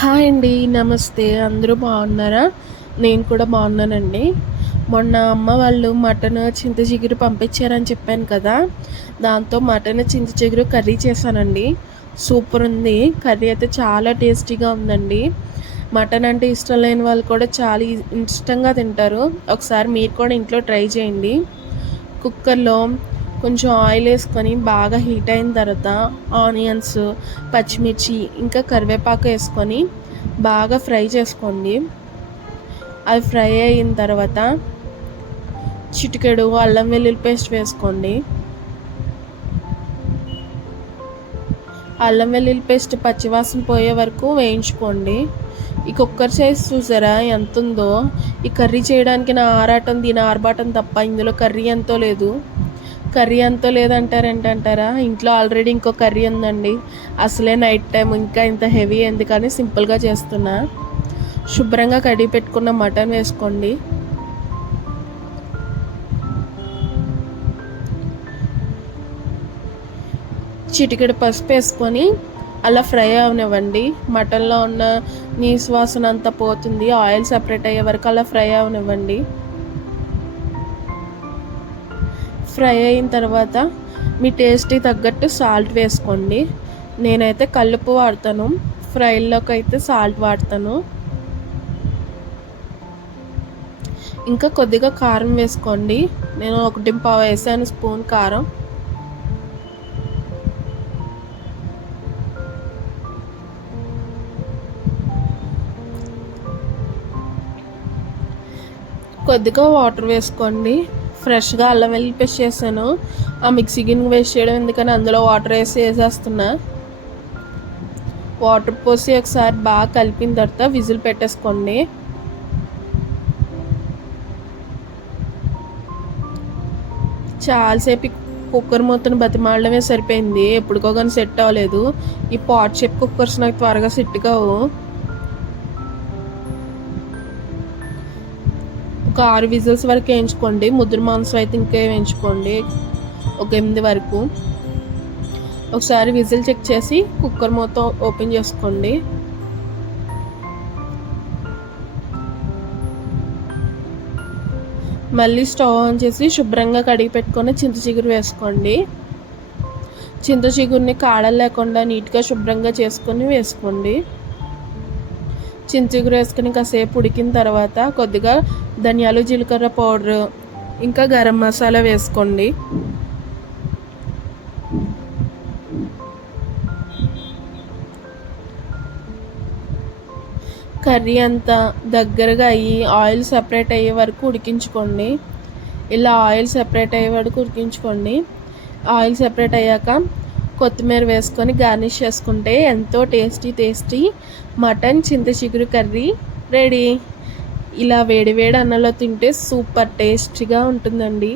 Hi అండి. నమస్తే. అందరూ బాగున్నారా? నేను కూడా బాగున్నానండి. మొన్న అమ్మ వాళ్ళు మటను, చింత చిగురు పంపించారని చెప్పాను కదా! దాంతో మటను, చింత చిగురు కర్రీ చేశానండి. సూపర్ ఉంది. కర్రీ అయితే చాలా టేస్టీగా ఉందండి. మటన్ అంటే ఇష్టం లేని వాళ్ళు కూడా చాలా ఇష్టంగా తింటారు. ఒకసారి మీరు కూడా ఇంట్లో ట్రై చేయండి. కుక్కర్‌లో కొంచెం ఆయిల్ వేసుకొని బాగా హీట్ అయిన తర్వాత ఆనియన్స్, పచ్చిమిర్చి ఇంకా కరివేపాకు వేసుకొని బాగా ఫ్రై చేసుకోండి. అవి ఫ్రై అయిన తర్వాత చిటికెడు అల్లం వెల్లుల్లి పేస్ట్ వేసుకోండి. అల్లం వెల్లుల్లి పేస్ట్ పచ్చివాసన పోయే వరకు వేయించుకోండి. ఈ కుక్కర్ సైజ్ చూసారా ఎంత ఉందో? ఈ కర్రీ చేయడానికి నా ఆరాటం దీని ఆర్భాటం తప్ప ఇందులో కర్రీ ఎంతో లేదు. కర్రీ ఎంతో లేదంటారా? ఇంట్లో ఆల్రెడీ ఇంకో కర్రీ ఉందండి. అసలే నైట్ టైం ఇంకా ఇంత హెవీ ఎందుకని సింపుల్గా చేస్తున్నా. శుభ్రంగా కడిగి పెట్టుకున్న మటన్ వేసుకోండి. చిటికెడు పసుపు వేసుకొని అలా ఫ్రై అవనివ్వండి. మటన్లో ఉన్న నీసు వాసన అంతా పోతుంది. ఆయిల్ సపరేట్ అయ్యే వరకు అలా ఫ్రై అవనివ్వండి. ఫ్రై అయిన తర్వాత మీ టేస్ట్కి తగ్గట్టు సాల్ట్ వేసుకోండి. నేనైతే కల్లుప్పు వాడతాను. ఫ్రైల్లోకి అయితే సాల్ట్ వాడతాను. ఇంకా కొద్దిగా కారం వేసుకోండి. నేను 1.5 వేసాను స్పూన్ కారం. కొద్దిగా వాటర్ వేసుకోండి. ఫ్రెష్గా అల్లం వెల్లుల్లి పేస్ట్ చేశాను. ఆ మిక్సీ గిన్నె వేస్ట్ చేయడం ఎందుకని అందులో వాటర్ వేసేస్తున్నా. వాటర్ పోసి ఒకసారి బాగా కలిపిన తర్వాత విజిల్ పెట్టేసుకోండి. చాలాసేపు కుక్కర్ మూతను బతిమాలడమే సరిపోయింది. ఎప్పుడుకో కానీ సెట్ అవ్వలేదు. ఈ పాట్ షేప్ కుక్కర్స్ నాకు త్వరగా సెట్ కావు. ఒక 6 విజిల్స్ వరకు వేయించుకోండి. ముద్ర మాంసం అయితే ఇంకా వేయించుకోండి. ఒక 8 వరకు. ఒకసారి విజిల్ చెక్ చేసి కుక్కర్ మూత ఓపెన్ చేసుకోండి. మళ్ళీ స్టవ్ ఆన్ చేసి శుభ్రంగా కడిగి పెట్టుకొని చింత చిగురు వేసుకోండి. చింత చిగురిని కాడలు లేకుండా నీట్గా శుభ్రంగా చేసుకొని వేసుకోండి. చింత చిగురు వేసుకొని కాసేపు ఉడికిన తర్వాత కొద్దిగా ధనియాలు, జీలకర్ర పౌడరు ఇంకా గరం మసాలా వేసుకోండి. కర్రీ అంతా దగ్గరగా అయ్యి ఆయిల్ సపరేట్ అయ్యే వరకు ఉడికించుకోండి. ఇలా ఆయిల్ సపరేట్ అయ్యే వరకు ఉడికించుకోండి. ఆయిల్ సపరేట్ అయ్యాక కొత్తిమీర వేసుకొని గార్నిష్ చేసుకుంటే ఎంతో టేస్టీ మటన్ చింత చిగురు కర్రీ రెడీ. ఇలా వేడి వేడి అన్నంలో తింటే సూపర్ టేస్టీగా ఉంటుందండి.